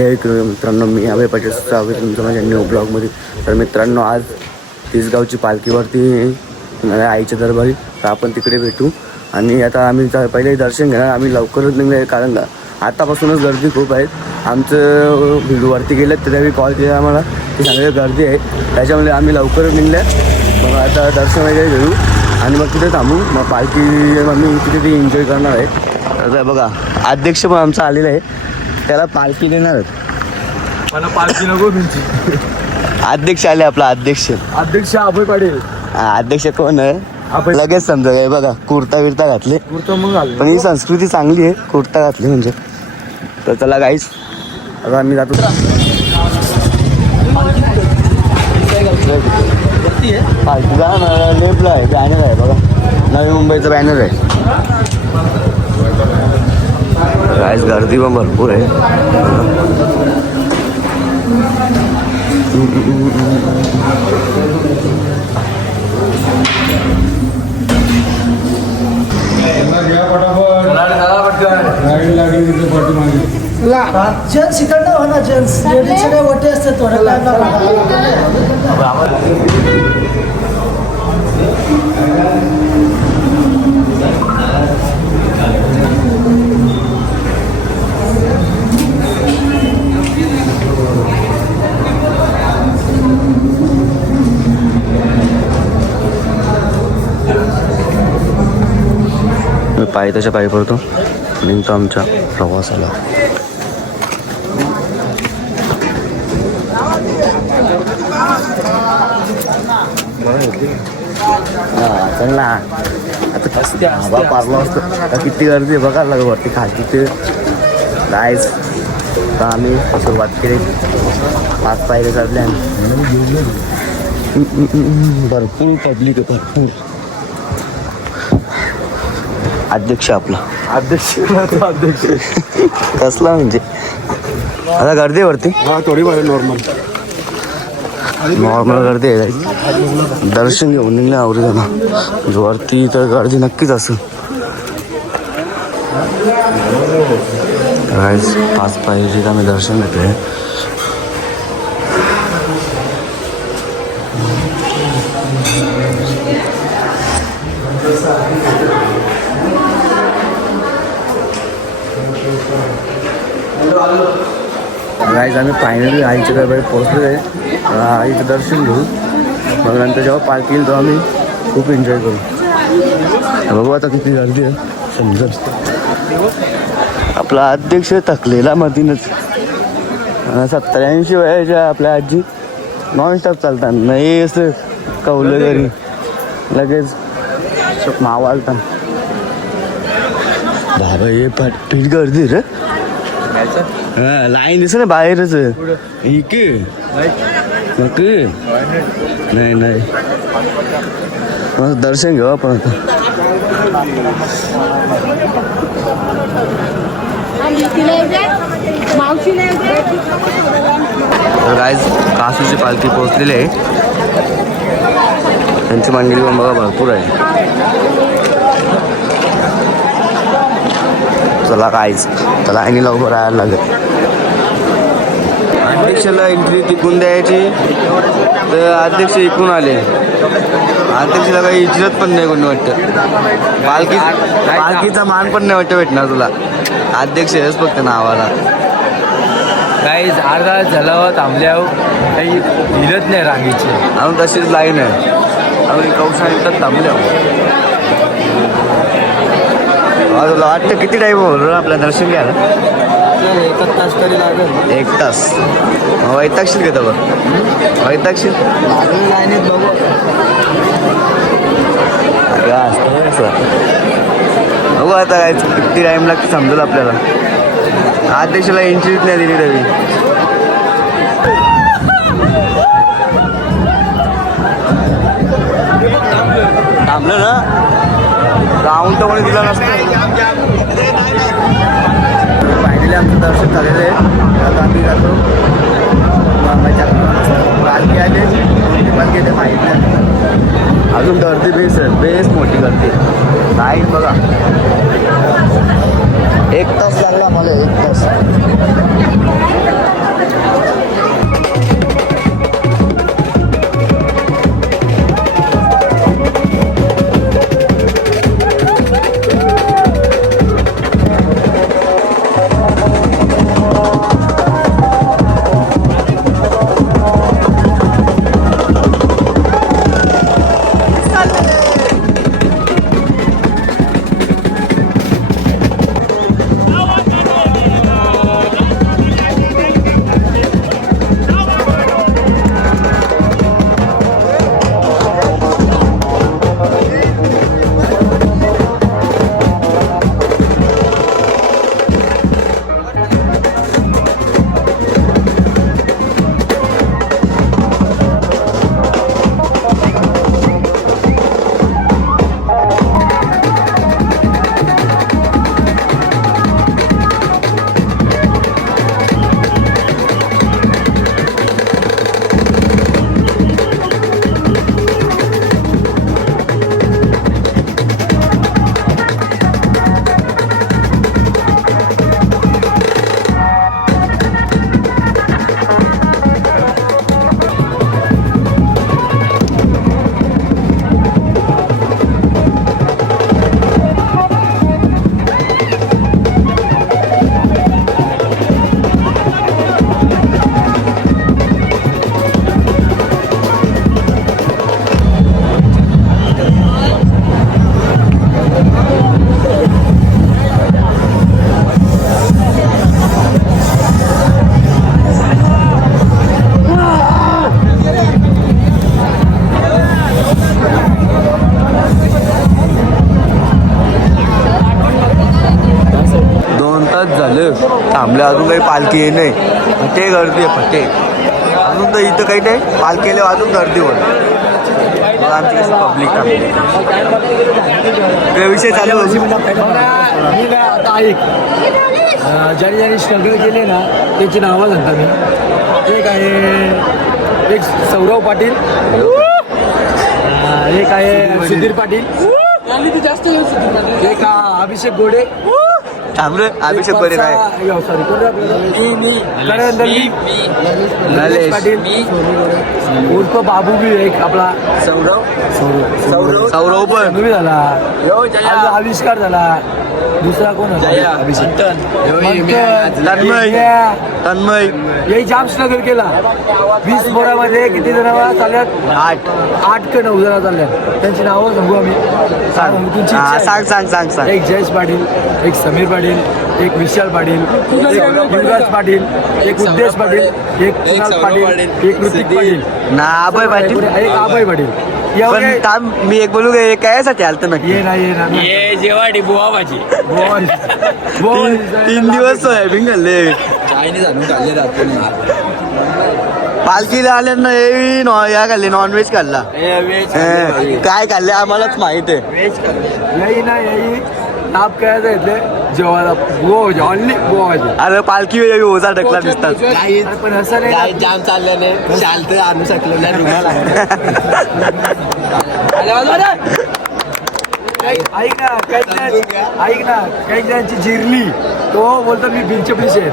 जय मित्रांनो, मी अभय पाटील स्वागत तुमचं माझ्या न्यू ब्लॉगमध्ये. तर मित्रांनो, आज तिसगावची पालखीवरती आईच्या दरबारी, तर आपण तिकडे भेटू. आणि आता आम्ही पहिले दर्शन घेणार. आम्ही लवकरच निघले कारण आतापासूनच गर्दी खूप आहे. आमचं वरती गेलं तर त्यावेळी कॉल केला आम्हाला की सांगायला गर्दी आहे, त्याच्यामुळे आम्ही लवकरच निघल्या. मग आता दर्शन वगैरे घेऊ आणि मग तिथे थांबू. मग पालखी आम्ही तिथे ती एन्जॉय करणार आहे. तर बघा, अध्यक्ष पण आमचा आलेला आहे, त्याला पालखी देणार आहेत. मला पालखी नको तुमची. अध्यक्ष आले, आपला अध्यक्ष अभय पाटील. अध्यक्ष कोण आहे लगेच समजा काय. बघा, कुर्ता बिर्ता घातले, पण ही संस्कृती चांगली आहे, कुर्ता घातले म्हणजे. तर चला गाईस, आता आम्ही जातो. पालखीचा लेपला आहे, बॅनर आहे बघा, नवी मुंबईचा बॅनर आहे. गाईस गर्दी पण भरपूर आहे. जेंट्स इकडनं हो ना, जेंट्स लेडीजचे काय मोठे असतात थोडं मी पायी त्याच्या पायी पडतो निघतो आमच्या प्रवासाला. चल ना, आता पारला असतो किती गर्दी आहे बघा लागलं वरती खाली ते जायच. तर आम्ही सुरुवात केली, 5 पायऱ्या चढल्या. भरपूर पब्लिक आहे, भरपूर. अध्यक्ष आपला अध्यक्ष कसला म्हणजे आता गर्दी वरती थोडी नॉर्मल गर्दी आहे. दर्शन घेऊन निघले आवडी ना, वरती तर गर्दी नक्कीच असेल. 5 पायरीचं आम्ही दर्शन घेतोय. गाईज आम्ही फायनली आईच्या दरबारी पोहोचलो आहे. आईचं दर्शन घेऊ, मग नंतर जेव्हा पालखी येईल तेव्हा आम्ही खूप एन्जॉय करू. बघू आता किती गर्दी आहे समजत. आपला अध्यक्ष थकलेला मधीनच, 70-80 वयाच्या आपल्या आजी नॉनस्टॉप चालतात, नाही असं कवलं घरी लगेच नाव आलतात. बाबा हे पीठ गर्दी रे. हा, लाईन दिसत ना बाहेरच. इके नाही नाही, दर्शन घेऊ आपण आता. गाईज कासूची पालखी पोहोचलेली आहे. त्यांची मंडळी पण बघा भरपूर आहे. चला गाईज, त्याला लाईनीला उभं राहायला लागेल. अध्यक्षाला एंट्री टिकून द्यायची, तर अध्यक्ष इकून आले. अध्यक्षाला काही इज्जत पण नाही कोणी वाटतं. पालखीचा मान पण नाही वाटतं भेटणार तुला. अध्यक्ष हेच फक्त नावाला. काही अर्धा झाल्यावर थांबल्यावर काही हिरत नाही रांगेची. अजून तशीच लाईन आहे, अजून कौशाला थांबल्यावर. तुला वाटतं किती टाईम होईल आपल्या दर्शन घ्यायला? 1 तास तरी लागेल. 1 तास वैतागशील घेतो बघ, वैतागशील. लाईनीत बघू बघू आता काय किती टाईम लागते समजेल आपल्याला. अध्यक्षाला एंट्रीच नाही दिली रवी. थांबलं ना, राऊंड तर कोणी दिला नसतं. फायनली आमचं दर्शन झालेलं आहे. आता आम्ही जातो पालखी आले, पालखी येते माहिती. अजून गर्दी बेस मोठी गर्दी नाही बघा. 1 तास लागला मला, 1 तास. म्हणलं अजून काही पालखी आहे नाही, ते गर्दी आहे फटे अजून तर इथं काही नाही, पालखीला अजून गर्दी होत. बघा आमची कशी पब्लिक काय विषय चालू होती. मी ना आता ऐक, ज्याने ज्याने स्ट्रगल केले ना त्याची नावं सांगता मी. एक आहे एक सौरव पाटील, एक आहे सुधीर पाटील, एक अभिषेक गोडे, थांबरे अभिषेक बरे नाही सॉरी नरेश पाटील उर्फ बाबू बी एक आपला सौरव पण तुम्ही झाला, आविष्कार झाला, दुसरा कोण होता? अभिषेक तन्मय यही जाम स्ट्रगल केला. 20 बोरामध्ये किती जण चालल्यात? 8 का 9 जण चालल्यात. त्यांची नावं सांगू आम्ही. तुमची इच्छा आहे? सांग. एक जयेश पाटील, एक समीर पाटील, एक विशाल पाटील, एक युवराज पाटील, एक उद्देश पाटील, एक कुणाल पाटील, एक ऋतिक पाटील, ना अभय पाटील, एक अभय पाटील. पण थांब, मी एक बोलू काय कायसाठी आलत नक्की? ये ना जेवाडी बुवा भाजी 3 दिवस सोयाबीन खाल्ले. चायनीज आणून खाल्ले राहतो. पालखीला आले ना हे या खाल्ले, नॉनव्हेज खाल्ला. काय खाल्ले आम्हालाच माहित आहे. यही ना यही नाप काय जायचं जेवायला ऑनली बुवा भाजी. अरे पालखी ओझा ढकला दिसतात. पण असं नाही जाम चालल्याने शालत आणू शकलं नाही रुमाला. ऐक ना काही जणांची जिरली तो बोलतो मी बिंचपलीश आहे.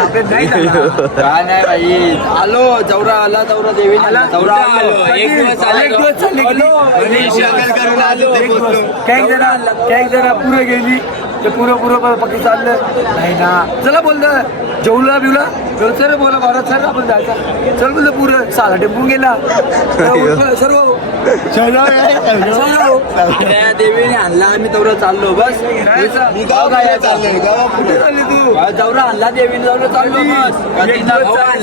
आपले नाही झाला. काय नाही भाई, आलो जवरा आला, जवरा देवी जवरा आलो. एक दिवस चालले काही जण पुढे गेली ते पुरं पक्की चाललं नाही ना. चला बोललं जेवला बिवला चल बोला भारत सर आपण जायचं. चल बोललं पुरं साला टेम्पू गेला सर्व देवीने आणला, आम्ही तेवढा चाललो बस. गाव काय चाललंय कुठे चालली तू? जवरा आणला देवीने, जवरा चाललो बस.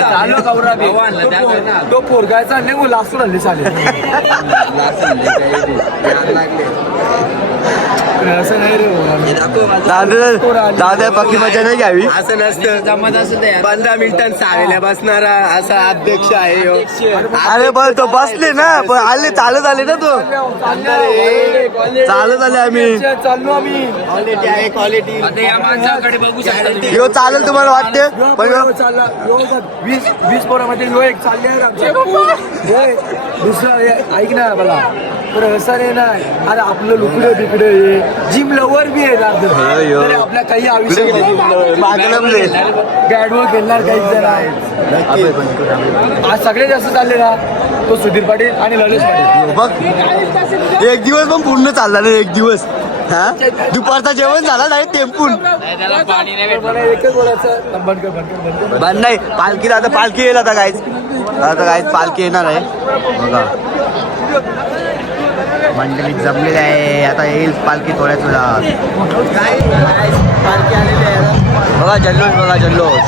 चाललो गौरा तो पोरगायचा नाही वो लासून आणले चालेल. असं नाही रे दादा पक्की मजा नाही घ्यावी. असं नसतं, जमत असं 15 मिनिटांत सावेला बसणारा असा अध्यक्ष आहे ह्यो. अरे बरं तो बसले ना, पण आले चालत आले ना, तो चालत आले आम्ही. चाललो आम्ही. क्वालिटी आहे, क्वालिटी. या माणसाकडे बघू शकता. ह्यो चालेल तुम्हाला वाटते, पण ह्यो- चालला 20 पोरामध्ये यो एक चालले आहे आमच्या. दुसरा ऐक ना मला तर असं नाही ना. अरे आपलं लुकडे तिकडे जिम लवर बी आहे आपल्या काही आयुष्य गॅडवर खेळणार काही जण आहे. आज सगळे जास्त चालले ना तो सुधीर पाटील आणि ललित पाटील. बघ एक दिवस पण पूर्ण चालला नाही. एक दिवस हा दुपारचा जेवण झाला नाही टेम्पून मला एकच बोलायचं बंद बंद नाही. पालखीला आता पालखी येईल आता काहीच पालखी येणार आहे. बघा मंडळी जमलेली आहे, आता येईल पालखी थोड्याच वेळात. पालखी आलेली आहे बघा, जल्लोष.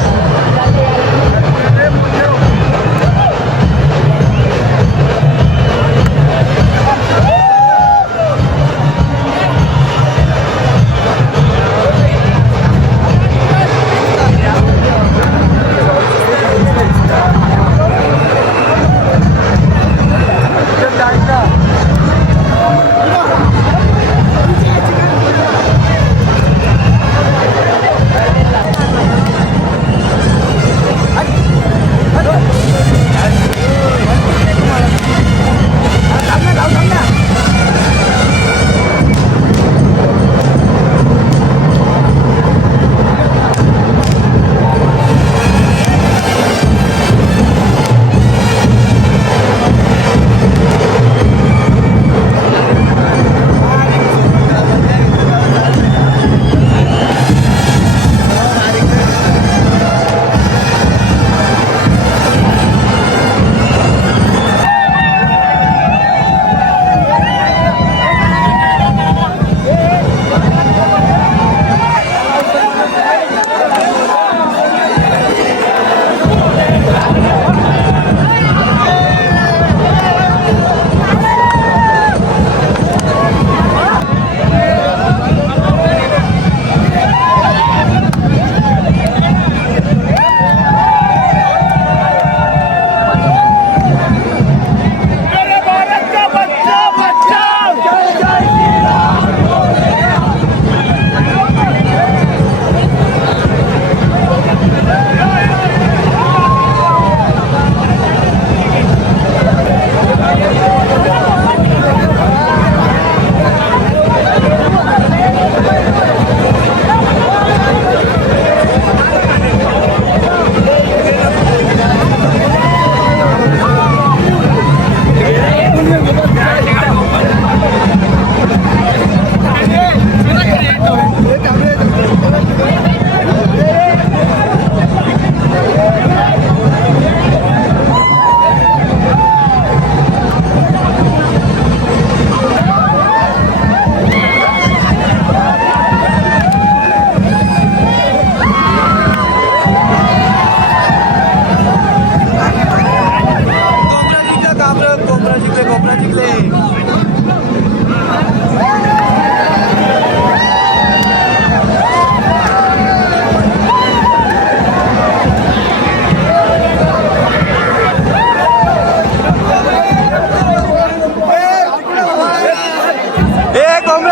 कोपरा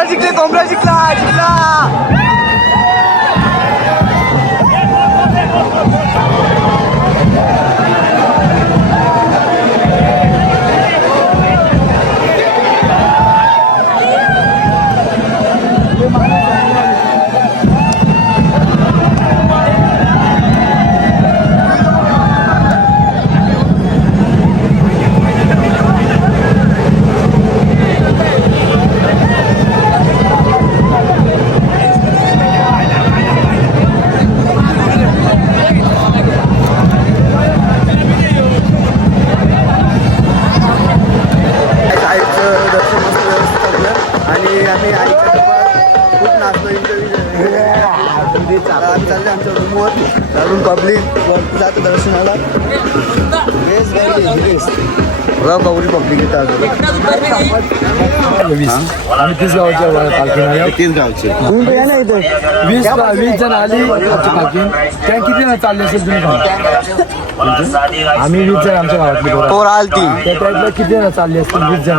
जिंकले कोंबडा जिंकला आम्ही चालले आमच्या रूमवर घरून पब्लिक वरती जातं दर्शनाला गौरी पब्लिक येतात आम्ही 30 गावच्या पालखीला 30 गावचे तुम्ही या ना इथं 20 जण आली आमची पालखी त्या किती जण चालले असेल तुम्ही सांगा आम्ही 20 जण आमच्या गावातली पोर आलती त्यातलं किती जण चालले असतील 20 जण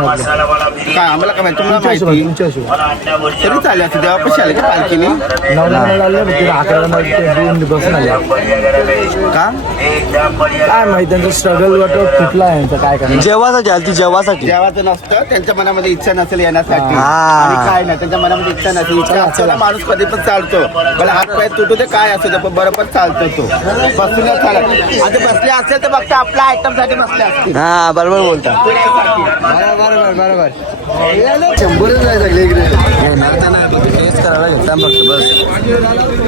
काय आम्हाला काय माहिती तुम्हाला माहिती तुमच्या हिशोबाने तरी चालले असते तेव्हा कशी आले का पालखीने 9 आले 11 बसून आले का काय माहिती त्यांचं स्ट्रगल वाटत कुठला आहे यांचं काय करणार जेवासाठी आलती जेवासाठी जेवाचं नसतं त्यांच्या मनामध्ये इच्छा नसेल येण्यासाठी आणि काय नाही त्यांच्या मनामध्ये इच्छा नसेल इच्छा असताना माणूस कधी पण चालतो मला हात पाय तुटू दे काय असू दे पण बरोबर चालतो तो बसूनच चालत आता बसले असले तर फक्त आपल्या आयटम साठी बसले असतील हा बरोबर बोलता बरोबर 100 नाही सगळे इकडे टेस्ट करायला घेता फक्त बस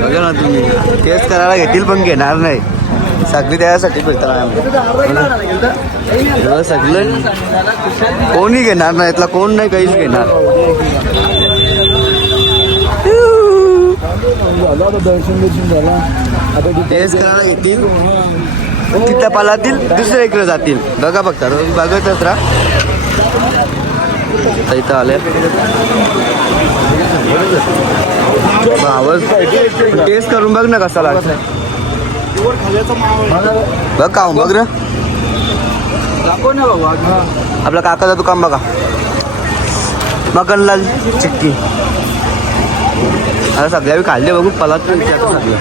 बघा ना तुम्ही टेस्ट करायला घेतील पण घेणार नाही सगळी त्यासाठी भेटतात सगळं कोणी घेणार नाही इथला कोण नाही काहीच घेणार दर्शन झाला आता टेस्ट करायला घेतील तिथल्या पालातील दुसऱ्या इकडे जातील बघा बघता बघतच राहा इथं आले आवाज टेस्ट करून बघ ना कसा लागतो बघ का बघ ना आपल्या काकाचं दुकान बघा मकनलाल चिक्की आता सगळ्या मी खाल्ले बघू पलात सगळं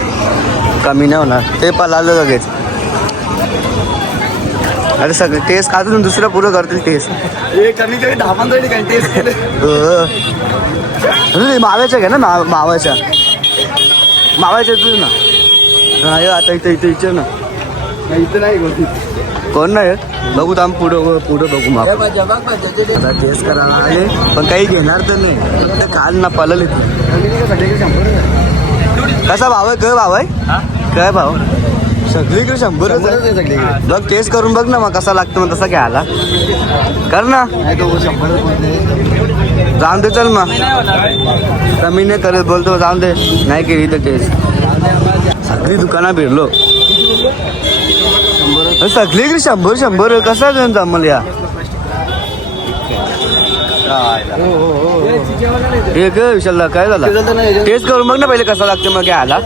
कमी नाही होणार ते पलालं लगेच अरे सगळे टेस्ट खातून दुसरं पुरं करतील टेस्ट कमी कमी 10-15 ठिकाणी टेस्ट केले माव्याच्या घे ना माव्याच्या तुझ ना हा आता इथं इथं ना इथं नाही कोण नाही बघू तर आम्ही पुढं बघू मग आता टेस्ट करायला आले पण काही घेणार तर नाही फक्त काल ना पलल कसा भाव आहे काय भाव आहे काय भाव सगळीकडे 100च आहे सगळीकडे बघ टेस्ट करून बघ ना मग कसा लागतो मग तसा घ्यायला कर ना जाऊन दे चल मग कमी नाही करत बोलतो जाऊन दे नाही केली तर टेस्ट सगळी दुकानं फिरलो सगळीकडे 100 कसा घेऊन जमल या एक विशालला काय झालं टेस्ट करून बघ ना पहिले कसा लागते मग घ्यायला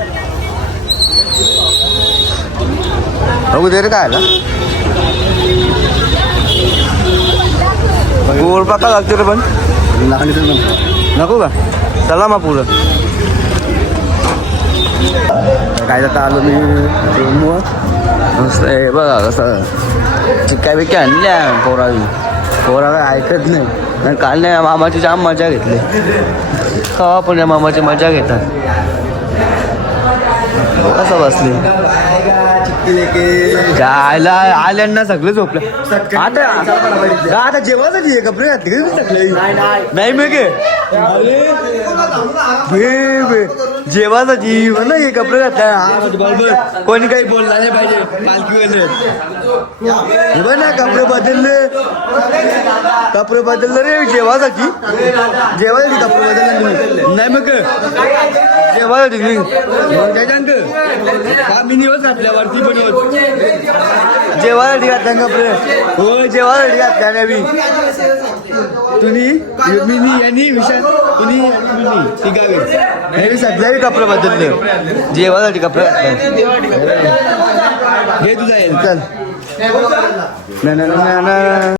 बघू दे रे काय आला गोड पाका लागते रे पण नको का चला मग पुढं काय जाता आलो मी मस्त आहे बघा कसं चिक्का बिक्या आणल्या पोराला ऐकत नाही काल नाही मामाची जाम मजा घेतली का पण या मामाची मजा घेतात कसं बसले जायला आल्यांना सगळं झोपलं आता जेवायचं कपडे घातले नाही मग जेवायची ना हे कपडे घातला बरोबर कोणी काही बोलला नाही पाहिजे पालखीवर बघ ना कपडे बदलले रे जेवायची कपडे बदलले नाही मग जेव्हा डिग्री मिनीवर घातल्यावरती पण जेव्हा रेडी घातल्या कपडे हो जेव्हा रेडी घातल्या नवी तुम्ही मिनी यांनी विशाल तुम्ही मिनी तिघावे हे सध्याही कपडे बदलले जेव्हासाठी कपडे घातले हे तुझा चल ना ना ना ना